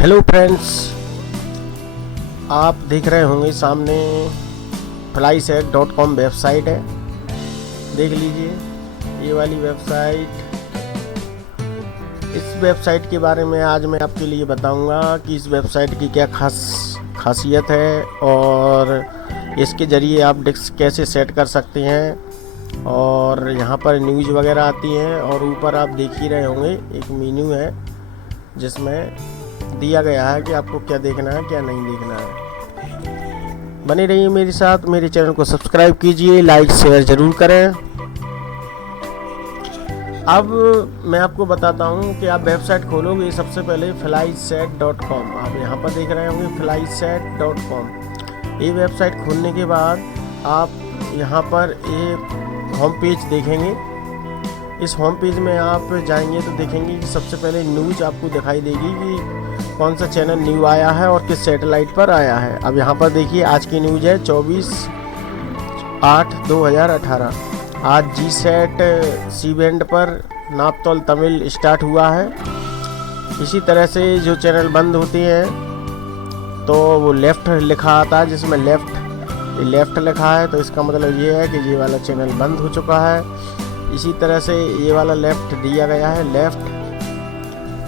Hello friends, आप देख रहे होंगे सामने flyset.com वेबसाइट है। देख लीजिए ये वाली वेबसाइट। इस वेबसाइट के बारे में आज मैं आपके लिए बताऊंगा कि इस वेबसाइट की क्या खासियत है और इसके ज़रिए आप डिस्क कैसे सेट कर सकते हैं। और यहाँ पर न्यूज़ वगैरह आती हैं और ऊपर आप देख ही रहे होंगे एक मेन्यू है जिसमें दिया गया है कि आपको क्या देखना है क्या नहीं देखना है। बने रहिए मेरे साथ, मेरे चैनल को सब्सक्राइब कीजिए, लाइक शेयर ज़रूर करें। अब मैं आपको बताता हूं कि आप वेबसाइट खोलोगे सबसे पहले flyset.com। आप यहां पर देख रहे होंगे flyset.com। ये वेबसाइट खोलने के बाद आप यहां पर एक होम पेज देखेंगे। इस होम पेज में आप जाएंगे तो देखेंगे कि सबसे पहले न्यूज़ आपको दिखाई देगी कि कौन सा चैनल न्यू आया है और किस सैटेलाइट पर आया है। अब यहाँ पर देखिए आज की न्यूज़ है 24/8/2018। आज GSAT सी बैंड पर नापतोल तमिल स्टार्ट हुआ है। इसी तरह से जो चैनल बंद होते हैं तो वो लेफ़्ट लिखा आता है, जिसमें लेफ़्ट लिखा है तो इसका मतलब ये है कि ये वाला चैनल बंद हो चुका है। इसी तरह से ये वाला लेफ़्ट दिया गया है, लेफ़्ट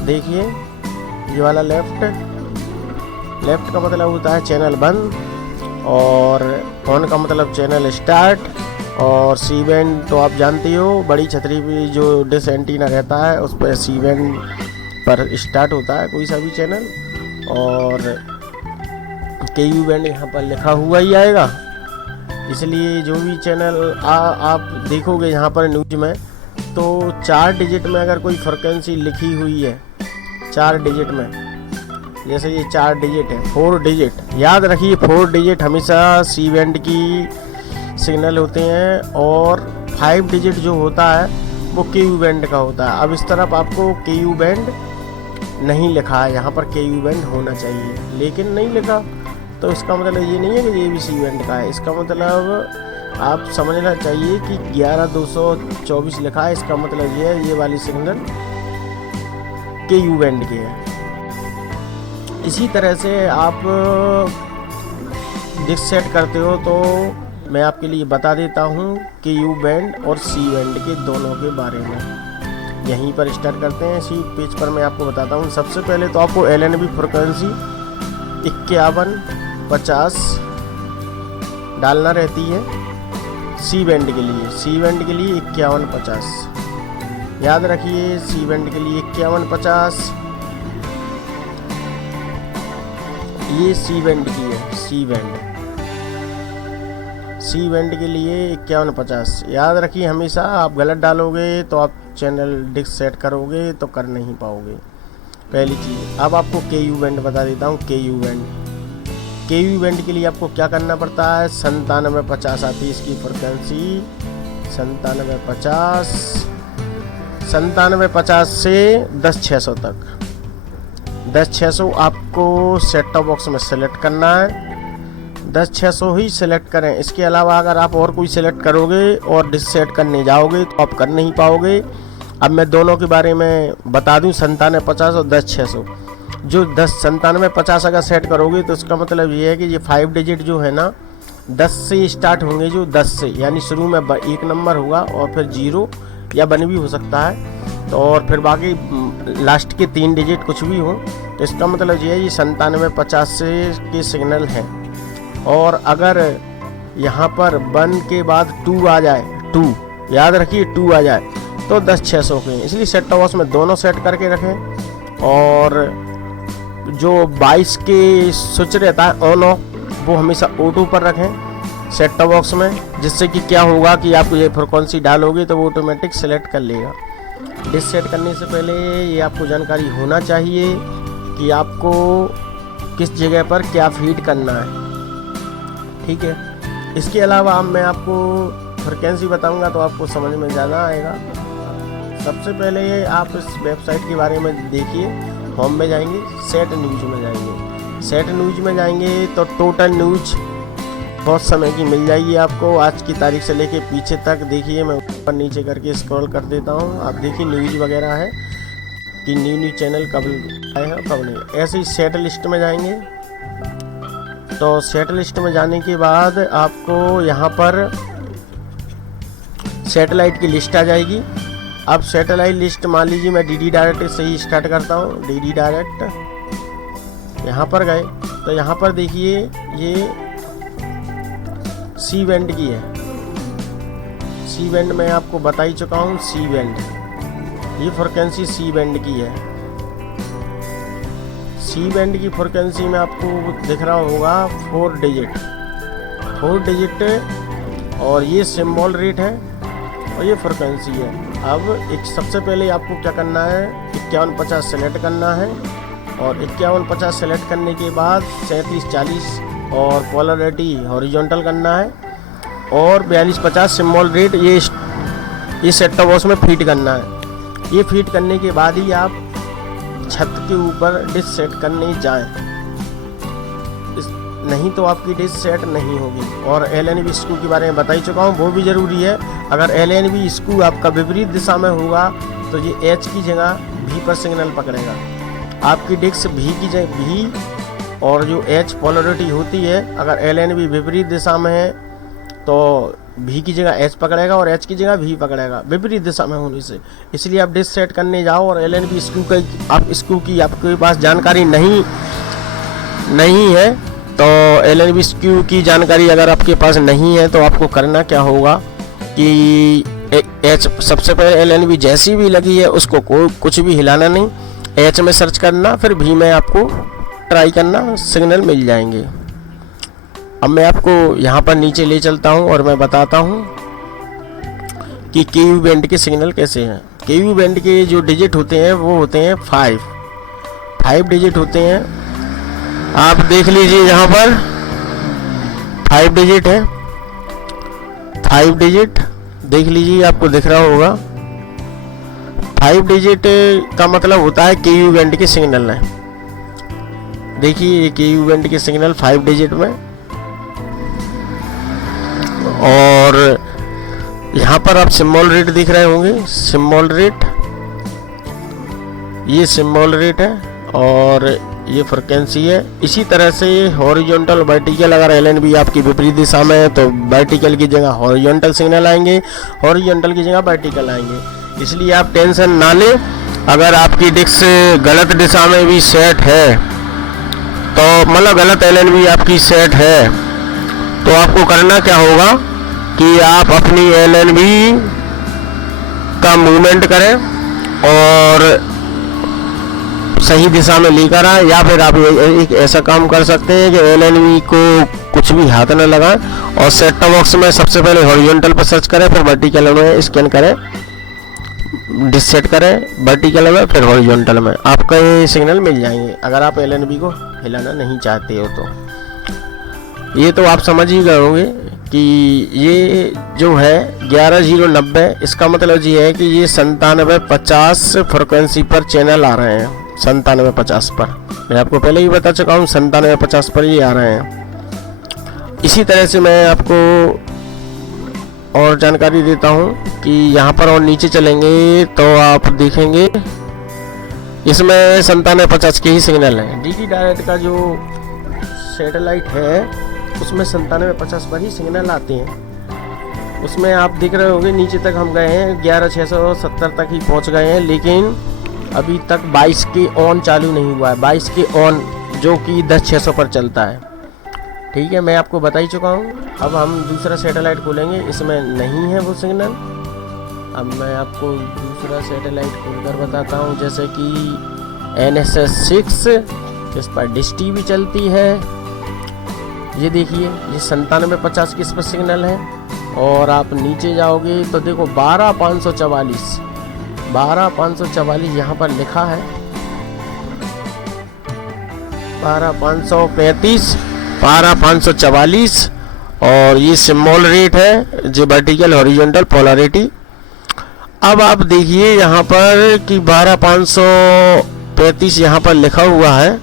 देखिए ये वाला लेफ़्ट का मतलब होता है चैनल बंद, और ऑन का मतलब चैनल स्टार्ट, और सी बैंड तो आप जानते हो बड़ी छतरी पे जो डिश एंटीना रहता है उस पर सी बैंड पर स्टार्ट होता है कोई सा भी चैनल, और KU बैंड यहाँ पर लिखा हुआ ही आएगा। इसलिए जो भी चैनल आप देखोगे यहाँ पर न्यूज में तो 4 डिजिट में अगर कोई फ्रिक्वेंसी लिखी हुई है 4 डिजिट में, जैसे ये 4 डिजिट है, 4 डिजिट याद रखिए। 4 डिजिट हमेशा सी बैंड की सिग्नल होते हैं और 5 डिजिट जो होता है वो KU बैंड का होता है। अब इस तरफ आपको KU बैंड नहीं लिखा है, यहाँ पर KU बैंड होना चाहिए लेकिन नहीं लिखा, तो इसका मतलब ये नहीं है कि ये भी सी बैंड का है। इसका मतलब आप समझना चाहिए कि 11224 लिखा है, इसका मतलब ये है ये वाली सिग्नल KU बैंड की है। इसी तरह से आप डिस्क सेट करते हो तो मैं आपके लिए बता देता हूँ KU बैंड और सी बैंड के दोनों के बारे में। यहीं पर स्टार्ट करते हैं, इसी पेज पर मैं आपको बताता हूँ। सबसे पहले तो आपको LNB फ्रिक्वेंसी 5150 डालना रहती है सी बैंड के लिए। सी बैंड के लिए 5150 याद रखिए, सी बैंड के लिए 5150 ये सी बैंड की है। सी बैंड के लिए 5150 याद रखिए। हमेशा आप गलत डालोगे तो आप चैनल डिस्क सेट करोगे तो कर नहीं पाओगे, पहली चीज़। अब आपको KU बैंड बता देता हूँ। KU बैंड के लिए आपको क्या करना पड़ता है, 9750 आती है इसकी फ्रिक्वेंसी। 9750 से 10600 तक। 10600 आपको सेट टॉप बॉक्स में सेलेक्ट करना है। 10600 ही सेलेक्ट करें। इसके अलावा अगर आप और कोई सेलेक्ट करोगे और डिस्क सेट करने जाओगे तो आप कर नहीं पाओगे। अब मैं दोनों के बारे में बता दूं, 9750 और 10600। जो 9750 अगर सेट करोगे तो इसका मतलब ये है कि ये 5 डिजिट जो है ना 10 से स्टार्ट होंगे, जो 10 से यानी शुरू में 1 नंबर होगा और फिर 0 या 1 भी हो सकता है, तो और फिर बाकी लास्ट के 3 डिजिट कुछ भी हो, तो इसका मतलब ये है ये 9750 से के सिग्नल हैं। और अगर यहाँ पर 1 के बाद 2 आ जाए, 2 याद रखिए 2 आ जाए तो 10600 के। इसलिए सेट टॉप बॉक्स में दोनों सेट करके रखें। और जो 22 के स्विच रहता है ऑन ऑफ वो हमेशा ऑटो पर रखें सेट टॉप बॉक्स में, जिससे कि क्या होगा कि आप ये फ्रिक्वेंसी डालोगे तो वो ऑटोमेटिक सेलेक्ट कर लेगा। डिस्क सेट करने से पहले ये आपको जानकारी होना चाहिए कि आपको किस जगह पर क्या फीड करना है, ठीक है। इसके अलावा अब मैं आपको फ्रिक्वेंसी बताऊंगा तो आपको समझ में ज़्यादा आएगा। सबसे पहले आप इस वेबसाइट के बारे में देखिए। होम में जाएंगे, सेट न्यूज में जाएंगे। सेट न्यूज में जाएंगे तो टोटल न्यूज बहुत समय की मिल जाएगी आपको, आज की तारीख से लेके पीछे तक। देखिए मैं ऊपर नीचे करके स्क्रॉल कर देता हूँ, आप देखिए न्यूज वगैरह है। कि न्यू चैनल कब आए हैं कब नहीं। ऐसे ही सेट लिस्ट में जाएंगे, तो सेट लिस्ट में जाने के बाद आपको यहाँ पर सैटेलाइट की लिस्ट आ जाएगी। अब सैटेलाइट लिस्ट मान लीजिए मैं डीडी डायरेक्ट से ही स्टार्ट करता हूँ। डीडी डायरेक्ट यहाँ पर गए तो यहाँ पर देखिए ये सी बैंड की है। सी बैंड मैं आपको बता ही चुका हूँ। सी बैंड ये फ्रिक्वेंसी सी बैंड की है। सी बैंड की फ्रिक्वेंसी में आपको दिख रहा होगा 4 डिजिट और ये सिंबल रेट है और ये फ्रिक्वेंसी है। अब एक सबसे पहले आपको क्या करना है, 5150 सेलेक्ट करना है और 5150 सेलेक्ट करने के बाद 3740 और पोलैरिटी हॉरिजॉन्टल करना है और 4250 सिंबल रेट ये सेट टॉप बॉक्स में फीड करना है। ये फीड करने के बाद ही आप छत के ऊपर डिश सेट करने जाएं, नहीं तो आपकी डिश सेट नहीं होगी। और LNB स्क्रू के बारे में बता ही चुका हूँ, वो भी ज़रूरी है। अगर LNB स्क्रू आपका विपरीत दिशा में होगा तो ये H की जगह V पर सिग्नल पकड़ेगा। आपकी डिस्क V की जगह V और जो H पोलैरिटी होती है, अगर LNB विपरीत दिशा में है तो V की जगह H पकड़ेगा और H की जगह V पकड़ेगा विपरीत दिशा में होने से। इसलिए आप डिश सेट करने जाओ और LNB स्क्रू का आप स्क्रू की आपके पास जानकारी नहीं है तो LNB स्क्रू की जानकारी अगर आपके पास नहीं है तो आपको करना क्या होगा कि H सबसे पहले LNB जैसी भी लगी है उसको कुछ भी हिलाना नहीं, H में सर्च करना, फिर V में आपको ट्राई करना, सिग्नल मिल जाएंगे। अब मैं आपको यहाँ पर नीचे ले चलता हूँ और मैं बताता हूँ कि KU बैंड के सिग्नल कैसे हैं। KU बैंड के जो डिजिट होते हैं वो होते हैं 5 डिजिट होते हैं। आप देख लीजिए यहाँ पर 5 डिजिट है, 5 डिजिट देख लीजिए, आपको दिख रहा होगा। 5 डिजिट का मतलब होता है KU बैंड के सिग्नल है। देखिए KU बैंड के सिग्नल 5 डिजिट में, और यहाँ पर आप सिंबल रेट दिख रहे होंगे। सिंबल रेट, ये सिंबल रेट है और ये फ्रिक्वेंसी है। इसी तरह से हॉरिजॉन्टल वर्टिकल, अगर LNB आपकी विपरीत दिशा में है तो वर्टिकल की जगह हॉरिजॉन्टल सिग्नल आएंगे, हॉरिजॉन्टल की जगह वर्टिकल आएंगे। इसलिए आप टेंशन ना लें। अगर आपकी डिस्क गलत दिशा में भी सेट है तो मतलब गलत LNB आपकी सेट है तो आपको करना क्या होगा कि आप अपनी LNB का मूवमेंट करें और सही दिशा में लेकर आए, या फिर आप एक ऐसा काम कर सकते हैं कि LNB को कुछ भी हाथ न लगाएं और सेट टॉप बॉक्स में सबसे पहले हॉरिजॉन्टल पर सर्च करें, फिर वर्टिकल में स्कैन करें, डिश सेट करें वर्टिकल में, फिर हॉरिजॉन्टल में, आपका ये सिग्नल मिल जाएंगे अगर आप LNB को हिलाना नहीं चाहते हो तो। ये तो आप समझ ही गए होंगे कि ये जो है 11090, इसका मतलब ये है कि ये 9750 फ्रिक्वेंसी पर चैनल आ रहे हैं। 9750 पर मैं आपको पहले ही बता चुका हूँ, 9750 पर ये आ रहे हैं। इसी तरह से मैं आपको और जानकारी देता हूँ कि यहाँ पर और नीचे चलेंगे तो आप देखेंगे इसमें 9750 के ही सिग्नल है। डीडी डायरेक्ट का जो सैटेलाइट है उसमें 9750 पर ही सिग्नल आते हैं। उसमें आप देख रहे होंगे नीचे तक हम गए हैं, 11670 तक ही पहुंच गए हैं, लेकिन अभी तक 22 के ऑन चालू नहीं हुआ है। 22 के ऑन जो कि 10600 पर चलता है। ठीक है, मैं आपको बता ही चुका हूँ। अब हम दूसरा सैटेलाइट खोलेंगे, इसमें नहीं है वो सिग्नल। अब मैं आपको दूसरा सैटेलाइट खोलकर बताता हूँ, जैसे कि NSS 6, इस पर डिश टीवी चलती है। ये देखिए, ये 9750 की इस पर सिग्नल है। और आप नीचे जाओगे तो देखो 12544 यहाँ पर लिखा है, 12535, 12544, और ये सिंबल रेट है जो वर्टिकल हॉरिजॉन्टल पोलैरिटी। अब आप देखिए यहाँ पर कि 12535 यहाँ पर लिखा हुआ है,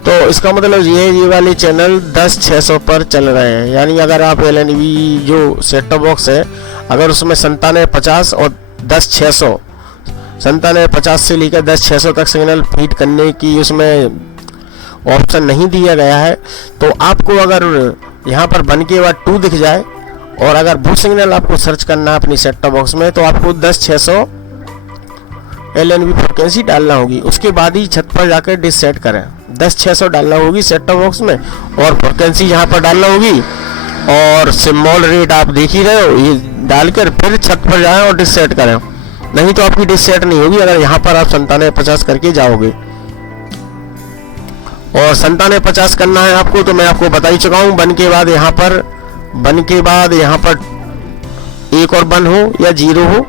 तो इसका मतलब ये वाले चैनल 10600 पर चल रहे हैं। यानी अगर आप LNB जो सेट टॉप बॉक्स है, अगर उसमें 9750 और 10600 9750 से लेकर 10600 तक सिग्नल फीड करने की उसमें ऑप्शन नहीं दिया गया है। तो आपको अगर यहाँ पर 1 के बाद 2 दिख जाए और अगर वो सिग्नल आपको सर्च करना है अपनी सेट टॉप बॉक्स में, तो आपको 10600 LNB फ्रिक्वेंसी डालना होगी। उसके बाद ही छत पर जाकर डिश सेट करें। 10600 डालना होगी सेट टॉप बॉक्स में और फ्रिक्वेंसी यहाँ पर डालना होगी और सिम्बॉल रेट आप देख ही रहे हो, ये डालकर फिर छत पर जाएं और डिश सेट करें, नहीं तो आपकी डिश सेट नहीं होगी अगर यहाँ पर आप 9750 करके जाओगे। और 9750 करना है आपको तो मैं आपको बता ही चुका हूँ। 1 के बाद यहाँ पर एक और 1 हो या 0 हो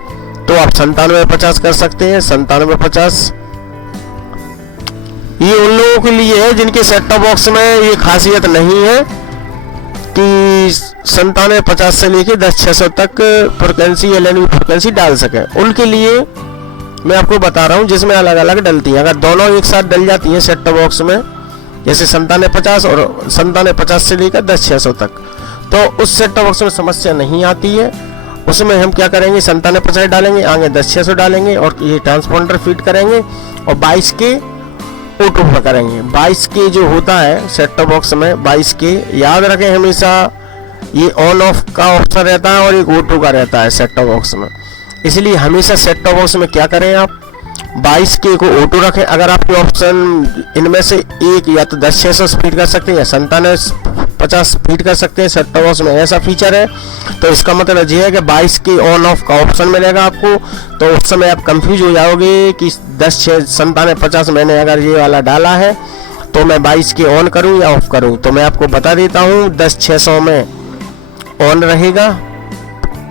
तो आप 9750 कर सकते हैं। 9750 ये उन लोगों के लिए है जिनके सेट टॉप बॉक्स में ये खासियत नहीं है कि 9750 से लेके 10600 तक फ्रिक्वेंसी LNB फ्रिक्वेंसी डाल सके। उनके लिए मैं आपको बता रहा हूँ जिसमें अलग अलग डलती हैं। अगर दोनों एक साथ डल जाती हैं सेट टॉप बॉक्स में, जैसे 9750 और 9750 से लेकर 10600 तक, तो उस सेट टॉप बॉक्स में समस्या नहीं आती है। उसमें हम क्या करेंगे, 9750 डालेंगे, आगे 10600 डालेंगे और ये ट्रांसपोंडर फीड करेंगे और 22 के ऑटो पर करेंगे। 22 के जो होता है सेट टॉप बॉक्स में 22 के, याद रखें हमेशा ये ऑन ऑफ का ऑप्शन रहता है और एक ऑटो का रहता है सेट टॉप बॉक्स में। इसलिए हमेशा सेट टॉप बॉक्स में क्या करें आप 22 के को ऑटो रखें। अगर आपके ऑप्शन इनमें से एक या तो 10600 स्पीड कर सकते हैं या 9750 स्पीड कर सकते हैं, सेट टॉप बॉक्स में ऐसा फीचर है। तो इसका मतलब ये है कि 22 के ऑन ऑफ का ऑप्शन मिलेगा आपको, तो उस समय आप कंफ्यूज हो जाओगे कि 9750 मैंने अगर ये वाला डाला है तो मैं 22 के ऑन करूं या ऑफ करूं। तो मैं आपको बता देता हूं 10600 में ऑन रहेगा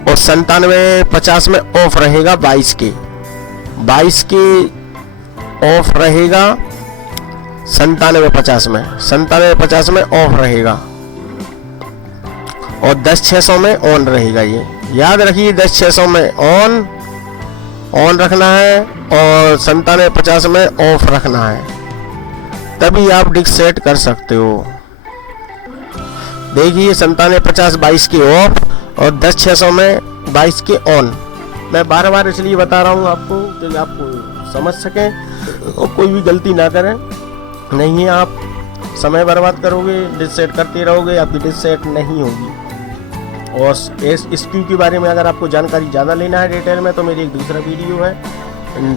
और 9750 में ऑफ रहेगा। 22 के ऑफ रहेगा 9750 में, 9750 में ऑफ रहेगा और 10600 में ऑन रहेगा। ये याद रखिए 10600 में ऑन रखना है और 9750 में ऑफ रखना है, तभी आप डिश सेट कर सकते हो। देखिए 9750 22 के ऑफ और 10600 में 22 के ऑन। मैं बार बार इसलिए बता रहा हूँ आपको कि आपको समझ सकें और कोई भी गलती ना करें, नहीं आप समय बर्बाद करोगे, डिश सेट करते रहोगे, आपकी डिश सेट नहीं होगी। और इस क्यू के बारे में अगर आपको जानकारी ज़्यादा लेना है डिटेल में तो मेरी एक दूसरा वीडियो है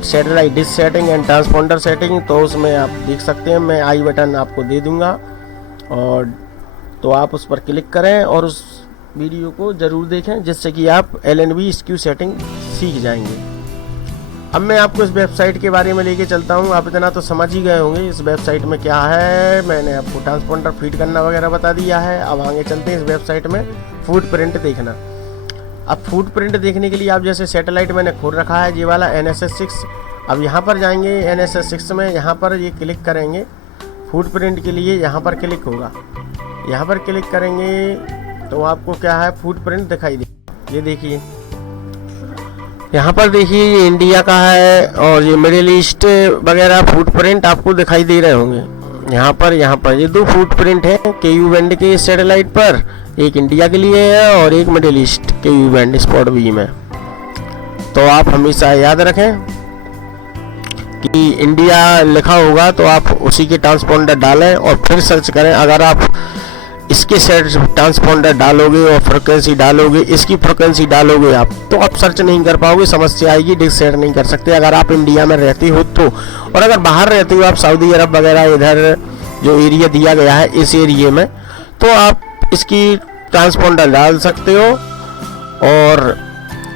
satellite dish setting and transponder setting, तो उसमें आप देख सकते हैं। मैं आई बटन आपको दे दूंगा और तो आप उस पर क्लिक करें और उस वीडियो को ज़रूर देखें जिससे कि आप LNB स्क्यू सेटिंग सीख जाएंगे। अब मैं आपको इस वेबसाइट के बारे में लेके चलता हूँ। आप इतना तो समझ ही गए होंगे इस वेबसाइट में क्या है। मैंने आपको ट्रांसपोंडर फीड करना वगैरह बता दिया है। अब आगे चलते हैं इस वेबसाइट में फुटप्रिंट देखना। अब फुटप्रिंट देखने के लिए आप जैसे सैटेलाइट मैंने खोल रखा है ये वाला NSS 6। अब यहाँ पर जाएंगे NSS 6 में, यहाँ पर ये क्लिक करेंगे फुटप्रिंट के लिए, यहाँ पर क्लिक होगा। यहाँ पर क्लिक करेंगे तो आपको क्या है फुटप्रिंट दिखाई दे। ये देखिए यहाँ पर देखिए ये इंडिया का है और ये मिडिल ईस्ट वगैरह फुटप्रिंट आपको दिखाई दे रहे होंगे। यहाँ पर ये 2 फुटप्रिंट है KU बैंड के सैटेलाइट पर, एक इंडिया के लिए है और एक middle east KU band spot B में। तो आप हमेशा याद रखें कि इंडिया लिखा होगा तो आप उसी के ट्रांसपोंडर डालें और फिर सर्च करें। अगर आप इसके सेट ट्रांसपोंडर डालोगे और फ्रिक्वेंसी डालोगे, इसकी फ्रिक्वेंसी डालोगे आप, तो आप सर्च नहीं कर पाओगे, समस्या आएगी, डिश सेट नहीं कर सकते अगर आप इंडिया में रहते हो तो। और अगर बाहर रहते हो आप सऊदी अरब वगैरह इधर जो एरिया दिया गया है इस एरिया में, तो आप इसकी ट्रांसपोंडर डाल सकते हो और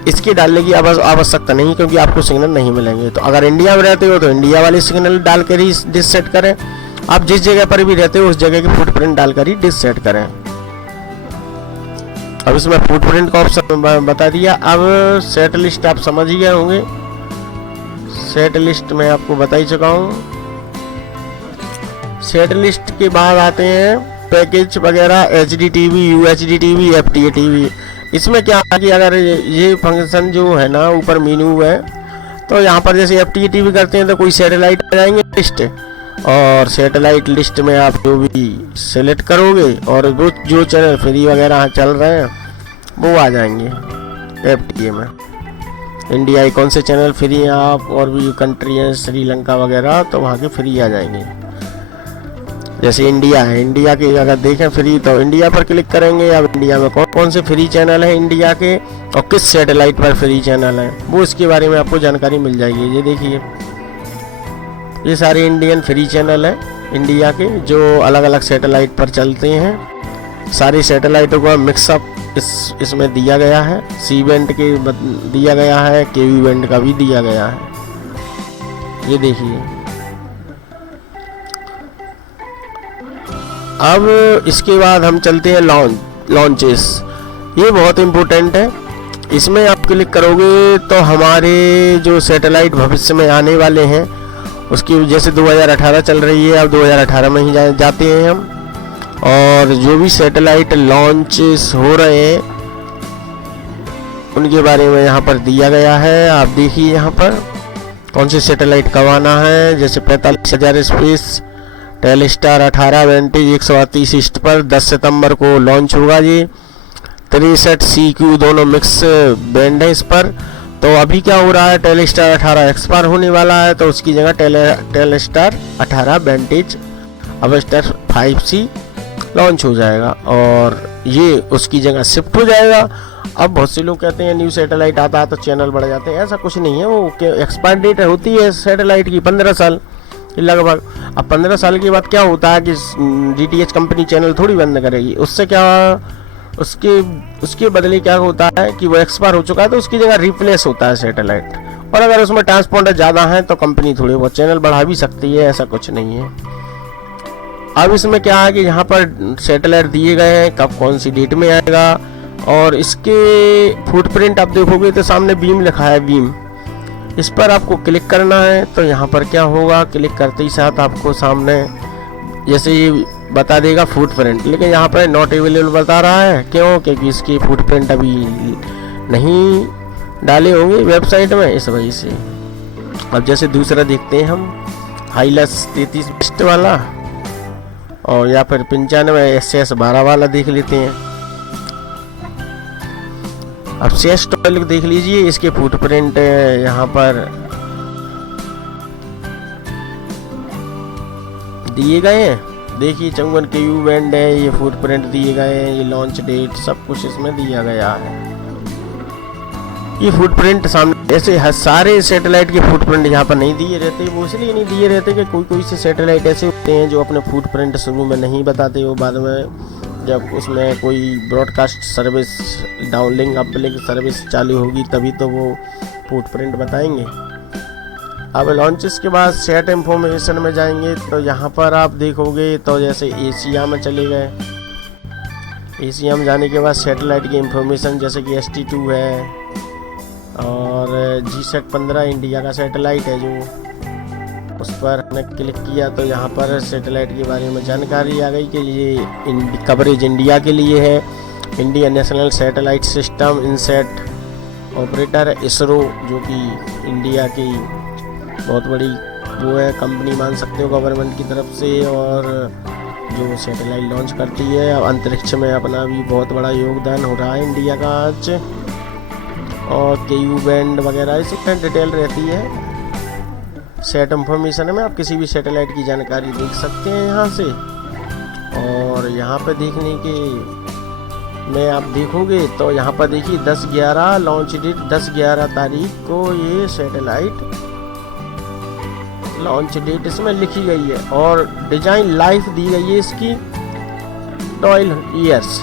इसके डालने की आवश्यकता नहीं क्योंकि आपको सिग्नल नहीं मिलेंगे। तो अगर इंडिया में रहते हो तो इंडिया वाले सिग्नल डाल कर ही डिश सेट करें। आप जिस जगह पर भी रहते हो उस जगह की फुटप्रिंट डालकर ही डिश सेट करें। अब इसमें फुटप्रिंट का ऑप्शन बता दिया। अब सेट लिस्ट आप समझ ही गए होंगे, सेट लिस्ट में आपको बता ही चुका हूँ। सेट लिस्ट के बाद आते हैं पैकेज वगैरह, HD TV, UHD TV, FTA TV। इसमें क्या है कि अगर ये फंक्शन जो है ना ऊपर मेनू है, तो यहाँ पर जैसे FTA TV करते हैं तो कोई सैटेलाइट आ जाएंगे लिस्ट, और सैटेलाइट लिस्ट में आप जो भी सेलेक्ट करोगे और वो जो चैनल फ्री वगैरह चल रहे हैं वो आ जाएंगे FTA में। इंडिया के कौन से चैनल फ्री हैं आप, और भी कंट्री हैं श्रीलंका वगैरह, तो वहाँ के फ्री आ जाएंगे। जैसे इंडिया है, इंडिया के अगर देखें फ्री तो इंडिया पर क्लिक करेंगे। अब इंडिया में कौन कौन से फ्री चैनल हैं इंडिया के और किस सैटेलाइट पर फ्री चैनल हैं, वो इसके बारे में आपको जानकारी मिल जाएगी। ये देखिए, ये सारे इंडियन फ्री चैनल हैं इंडिया के, जो अलग अलग सैटेलाइट पर चलते हैं। सारी सैटेलाइटों का मिक्सअप इसमें दिया गया है। सी बैंड के दिया गया है, केवी बैंड का भी दिया गया है। ये देखिए, अब इसके बाद हम चलते हैं लॉन्चेस। ये बहुत इम्पोर्टेंट है। इसमें आप क्लिक करोगे तो हमारे जो सैटेलाइट भविष्य में आने वाले हैं उसकी, जैसे 2018 चल रही है, अब 2018 में ही जाते हैं हम। और जो भी सैटेलाइट लॉन्चेस हो रहे हैं उनके बारे में यहाँ पर दिया गया है। आप देखिए यहाँ पर कौन से सैटेलाइट कब आना है। जैसे 45,000 स्पेस टेलस्टार 18 वेंटेज 138 ईस्ट पर 10 सितंबर को लॉन्च होगा। ये 63 CQ दोनों मिक्स बैंड है इस पर। तो अभी क्या हो रहा है, टेलस्टार 18 एक्सपायर होने वाला है, तो उसकी जगह टेलस्टार 18 वेंटेज अवेस्टर 5C लॉन्च हो जाएगा और ये उसकी जगह शिफ्ट हो जाएगा। अब बहुत से लोग कहते हैं न्यू सैटेलाइट आता है तो चैनल बढ़ जाते हैं। ऐसा कुछ नहीं है, वो एक्सपायर डेट होती है सैटेलाइट की 15 साल लगभग। अब 15 साल के बाद क्या होता है कि DTH कंपनी चैनल थोड़ी बंद करेगी। उससे क्या, उसके बदले क्या होता है कि वो एक्सपायर हो चुका है तो उसकी जगह रिप्लेस होता है सैटेलाइट। और अगर उसमें ट्रांसपोंडर ज़्यादा है तो कंपनी थोड़े बहुत चैनल बढ़ा भी सकती है, ऐसा कुछ नहीं है। अब इसमें क्या है कि यहाँ पर सैटेलाइट दिए गए हैं, कब कौन सी डेट में आएगा, और इसके फुटप्रिंट आप देखोगे तो सामने बीम लिखा है, बीम। इस पर आपको क्लिक करना है। तो यहाँ पर क्या होगा, क्लिक करते ही साथ आपको सामने जैसे ये बता देगा फुटप्रिंट, लेकिन यहाँ पर नॉट अवेलेबल बता रहा है। क्यों? क्योंकि इसकी फुटप्रिंट अभी नहीं डाले होंगे वेबसाइट में, इस वजह से। अब जैसे दूसरा देखते हैं हम, हाइलस 33 बेस्ट वाला, और या फिर 95 SS12 वाला देख लेते हैं। अब सेस टॉयल देख लीजिए, इसके फुटप्रिंट यहाँ पर दिए गए हैं। देखिए 54 KU बैंड है, ये फुटप्रिंट दिए गए हैं, ये लॉन्च डेट सब कुछ इसमें दिया गया है। ये फुटप्रिंट सामने, ऐसे सारे सैटेलाइट के फुटप्रिंट यहाँ पर नहीं दिए रहते। वो इसलिए नहीं दिए रहते कि कोई से सैटेलाइट ऐसे होते हैं जो अपने फुटप्रिंट शुरू में नहीं बताते, वो बाद में जब उसमें कोई broadcast service downlink uplink service चालू होगी तभी तो वो फुटप्रिंट बताएंगे। अब लॉन्चेस के बाद सेट इंफॉर्मेशन में जाएंगे तो यहाँ पर आप देखोगे तो जैसे एशिया में चले गए। एशिया में जाने के बाद सैटेलाइट की इंफॉर्मेशन जैसे कि ST2 है और GSAT 15 इंडिया का सैटेलाइट है, जो उस पर हमने क्लिक किया तो यहाँ पर सैटेलाइट के बारे में जानकारी आ गई कि ये कवरेज इंडिया के लिए है। India national satellite system INSAT operator है इसरो, जो कि इंडिया की बहुत बड़ी वो है, कंपनी मान सकते हो गवर्नमेंट की तरफ से, और जो सैटेलाइट लॉन्च करती है। अब अंतरिक्ष में अपना भी बहुत बड़ा योगदान हो रहा है इंडिया का आज। और KU बैंड वगैरह इसमें डिटेल रहती है। सेट इंफॉर्मेशन में आप किसी भी सैटेलाइट की जानकारी देख सकते हैं यहाँ से। और यहाँ पे देखने के में आप देखोगे तो यहाँ पर देखिए 10/11 लॉन्च डेट, 10/11 तारीख को ये सैटेलाइट लॉन्च डेट इसमें लिखी गई है। और डिजाइन लाइफ दी गई है इसकी 12 ईयर्स।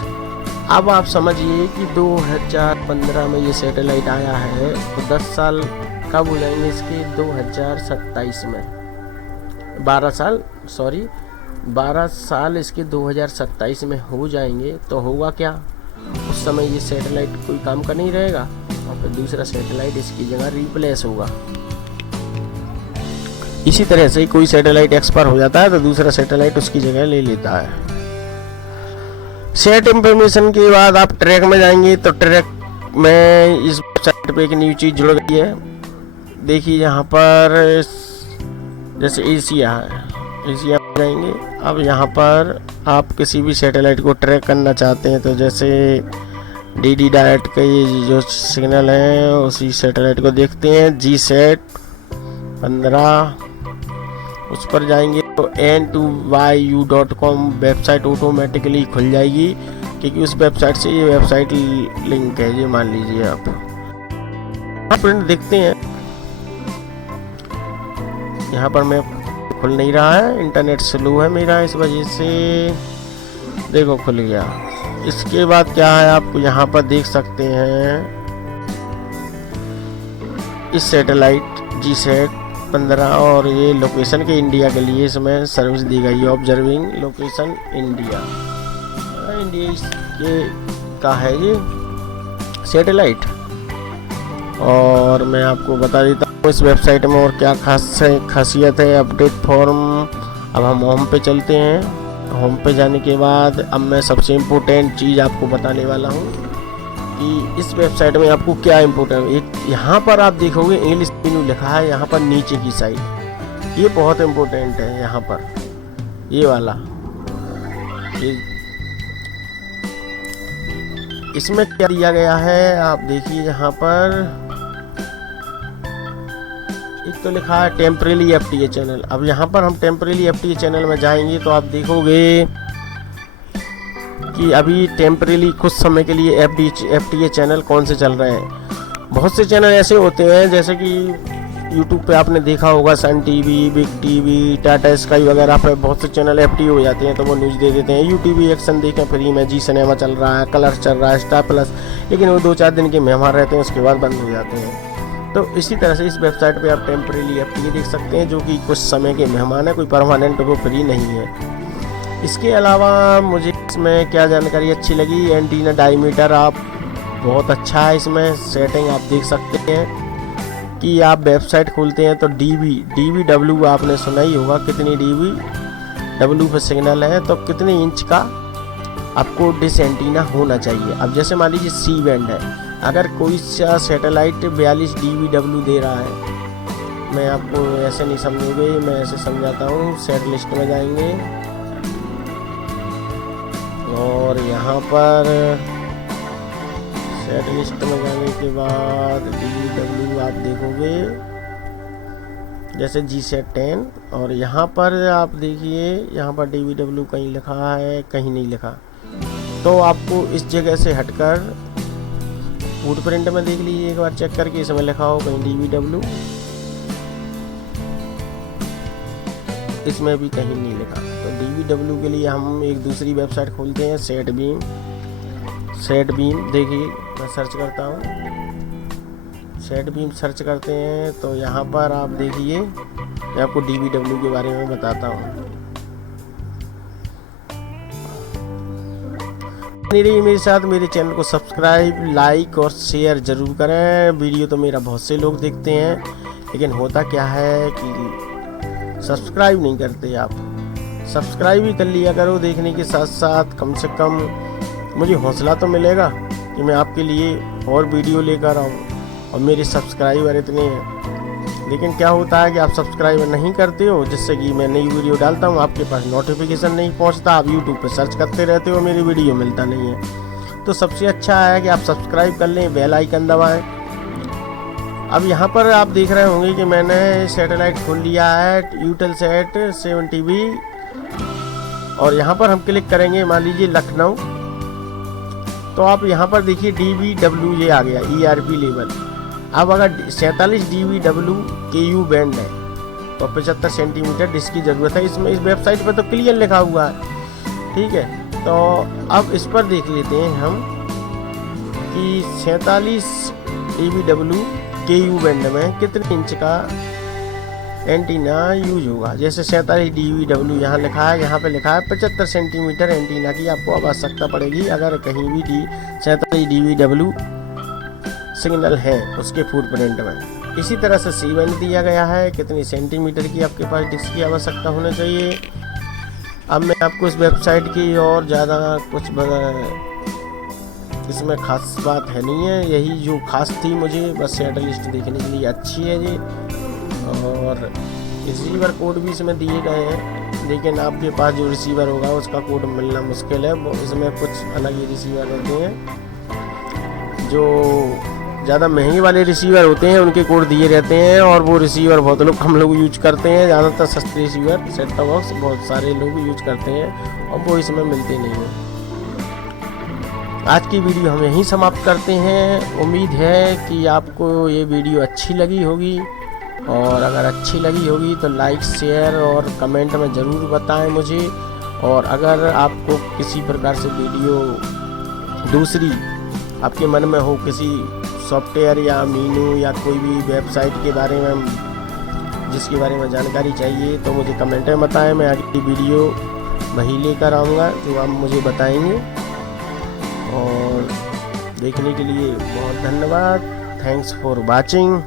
अब आप समझिए कि 2015 में ये सैटेलाइट आया है तो 10 साल कब हो जाएंगे इसके, 2027 में 12 साल इसके 2027 में हो जाएंगे। तो होगा क्या, उस समय ये सैटेलाइट कोई काम का नहीं रहेगा और फिर दूसरा सैटेलाइट इसकी जगह रिप्लेस होगा। इसी तरह से कोई सैटेलाइट एक्सपायर हो जाता है तो दूसरा सैटेलाइट उसकी जगह ले लेता है। सेट इंफॉर्मेशन के बाद आप ट्रैक में जाएंगे तो ट्रैक में इस वेबसाइट पे एक न्यू चीज़ जुड़ गई है। देखिए यहाँ पर जैसे एशिया है, एशिया में जाएंगे। अब यहाँ पर आप किसी भी सैटेलाइट को ट्रैक करना चाहते हैं तो जैसे DD डायरेक्ट का ये जो सिग्नल है उसी सैटेलाइट को देखते हैं। GSAT-15 उस पर जाएंगे तो n2yu.com वेबसाइट ऑटोमेटिकली खुल जाएगी, क्योंकि उस वेबसाइट से ये वेबसाइट लिंक है। ये मान लीजिए आप प्रिंट देखते हैं, यहाँ पर मैं खुल नहीं रहा है, इंटरनेट स्लो है मेरा, इस वजह से देखो खुल गया। इसके बाद क्या है, आपको यहाँ पर देख सकते हैं इस सैटेलाइट GSAT-15 और ये लोकेशन के इंडिया के लिए इसमें सर्विस दी गई है। ऑब्जर्विंग लोकेशन इंडिया, इंडिया के का है ये सैटेलाइट। और मैं आपको बता देता हूँ इस वेबसाइट में और क्या खासियत है। अपडेट फॉर्म, अब हम होम पे चलते हैं। होम पे जाने के बाद अब मैं सबसे इम्पोर्टेंट चीज़ आपको बताने वाला हूँ कि इस वेबसाइट में आपको क्या इम्पोर्टेंट। एक यहाँ पर आप देखोगे इंग्लिश मेनू लिखा है यहाँ पर नीचे की साइड, ये बहुत इम्पोर्टेंट है। यहाँ पर ये वाला इसमें क्या दिया गया है आप देखिए। यहाँ पर एक तो लिखा है टेम्परेरी FTA चैनल। अब यहाँ पर हम टेम्परेरी FTA चैनल में जाएंगे तो आप देखोगे कि अभी टेम्परेरी कुछ समय के लिए FTA चैनल कौन से चल रहे हैं। बहुत से चैनल ऐसे होते हैं जैसे कि YouTube पे आपने देखा होगा, सन TV, big TV, Tata sky वगैरह पे बहुत से चैनल FTA हो जाते हैं तो वो न्यूज़ दे देते हैं। UTV एक्शन देखें फ्री में, जी सिनेमा चल रहा है, कलर्स चल रहा है, स्टार प्लस, लेकिन वो 2-4 दिन के मेहमान रहते हैं, उसके बाद बंद हो जाते हैं। तो इसी तरह से इस वेबसाइट पे आप टेम्परेरी FTA देख सकते हैं जो कि कुछ समय के मेहमान है, कोई परमानेंट वो फ्री नहीं है। इसके अलावा मुझे इसमें क्या जानकारी अच्छी लगी, एंटीना डायमीटर आप बहुत अच्छा है। इसमें सेटिंग आप देख सकते हैं कि आप वेबसाइट खोलते हैं तो DVW आपने सुना ही होगा, कितनी DVW पर सिग्नल है तो कितने इंच का आपको डिश एंटीना होना चाहिए। अब जैसे मान लीजिए C बैंड है, अगर कोई सा सैटेलाइट 42 DVW दे रहा है, मैं आपको ऐसे नहीं समझोगे, मैं ऐसे समझाता हूँ। सेट लिस्ट में जाएंगे और यहाँ पर सेट लिस्ट में जाने के बाद DVW आप देखोगे जैसे GSAT-10 और यहाँ पर आप देखिए यहाँ पर DVW कहीं लिखा है कहीं नहीं लिखा, तो आपको इस जगह से हटकर फुटप्रिंट में देख लीजिए एक बार चेक करके, इसमें लिखा हो कहीं DVW, इसमें भी कहीं नहीं लिखा। तो DVW के लिए हम एक दूसरी वेबसाइट खोलते हैं, सेटबीम देखिए मैं सर्च करता हूँ, सेटबीम सर्च करते हैं तो यहाँ पर आप देखिए मैं आपको DVW के बारे में बताता हूँ। मेरे साथ मेरे चैनल को सब्सक्राइब, लाइक और शेयर ज़रूर करें। वीडियो तो मेरा बहुत से लोग देखते हैं, लेकिन होता क्या है कि सब्सक्राइब नहीं करते आप। सब्सक्राइब ही कर लिया करो, देखने के साथ साथ कम से कम मुझे हौसला तो मिलेगा कि मैं आपके लिए और वीडियो लेकर आऊँ। और मेरे सब्सक्राइबर इतने हैं, लेकिन क्या होता है कि आप सब्सक्राइब नहीं करते हो, जिससे कि मैं नई वीडियो डालता हूँ आपके पास नोटिफिकेशन नहीं पहुँचता। आप यूट्यूब पर सर्च करते रहते हो, मेरी वीडियो मिलता नहीं है। तो सबसे अच्छा है कि आप सब्सक्राइब कर लें, बेल आइकन दबाएं। अब यहाँ पर आप देख रहे होंगे कि मैंने सैटेलाइट खोल लिया है, Eutelsat 7TV, और यहाँ पर हम क्लिक करेंगे मान लीजिए लखनऊ, तो आप यहाँ पर देखिए DVW ये आ गया, ERP लेवल। अब अगर 47 DVW KU बैंड है तो 75 सेंटीमीटर डिश की ज़रूरत है। इसमें इस वेबसाइट पर तो क्लियर लिखा हुआ है, ठीक है। तो अब इस पर देख लेते हैं हम कि 47 DVW KU बैंड में कितने इंच का एंटीना यूज होगा। जैसे 47 DVW यहाँ लिखा है, यहाँ पे लिखा है 75 सेंटीमीटर एंटीना की आपको आवश्यकता पड़ेगी अगर कहीं भी 47 DVW सिग्नल है उसके फुटप्रिंट में। इसी तरह से C बैंड दिया गया है, कितनी सेंटीमीटर की आपके पास डिश की आवश्यकता होनी चाहिए। अब मैं आपको इस वेबसाइट की और ज़्यादा कुछ इसमें खास बात है नहीं है, यही जो खास थी मुझे बस सैटेलाइट देखने के लिए अच्छी है ये। और रिसीवर कोड भी इसमें दिए गए हैं, लेकिन आपके पास जो रिसीवर होगा उसका कोड मिलना मुश्किल है, इसमें कुछ अलग ही रिसीवर होते हैं। जो ज़्यादा महंगे वाले रिसीवर होते हैं उनके कोड दिए रहते हैं, और वो रिसीवर बहुत लोग कम लोग यूज करते हैं। ज़्यादातर सस्ते रिसीवर सेट टॉप बॉक्स बहुत सारे लोग यूज करते हैं और वो इसमें मिलते नहीं हैं। आज की वीडियो हम यहीं समाप्त करते हैं। उम्मीद है कि आपको ये वीडियो अच्छी लगी होगी, और अगर अच्छी लगी होगी तो लाइक, शेयर और कमेंट में ज़रूर बताएं मुझे। और अगर आपको किसी प्रकार से वीडियो दूसरी आपके मन में हो, किसी सॉफ्टवेयर या मीनू या कोई भी वेबसाइट के बारे में जिसके बारे में जानकारी चाहिए, तो मुझे कमेंट में बताएं। मैं अगली वीडियो वही लेकर आऊँगा जो आप मुझे बताएंगे। और देखने के लिए बहुत धन्यवाद। Thanks for watching.